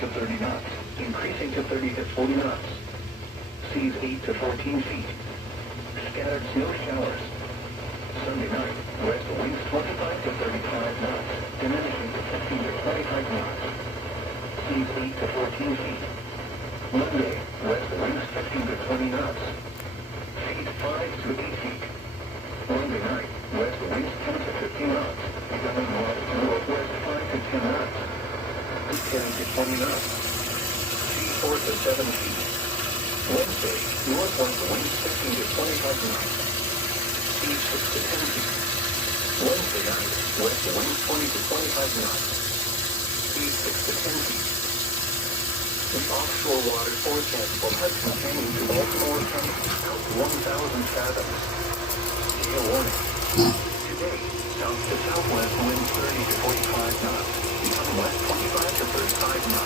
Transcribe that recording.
to 30 knots, increasing to 30 to 40 knots. Seas 8 to 14 feet. Scattered snow showers. Sunday night, west winds 25 to 35 knots, diminishing to 15 to 25 knots. Seas 8 to 14 feet. Monday, west winds 15 to 20 knots. Seas 5 to 8 feet. Monday night, west winds 10 to 15 knots, becoming northwest 5 to 10 knots. 10 to 20 knots. Sea 4 to 7 feet. Wednesday, northwest winds 15 to 25 knots. Sea 6 to 10 feet. Wednesday night, west winds 20 to 25 knots. Sea 6 to 10 feet. The offshore water forecast for Hudson Canyon to Baltimore County out 1,000 fathoms. Gale warning. Today, south to southwest winds 30 to 45 knots, becoming west 25 to 35 knots.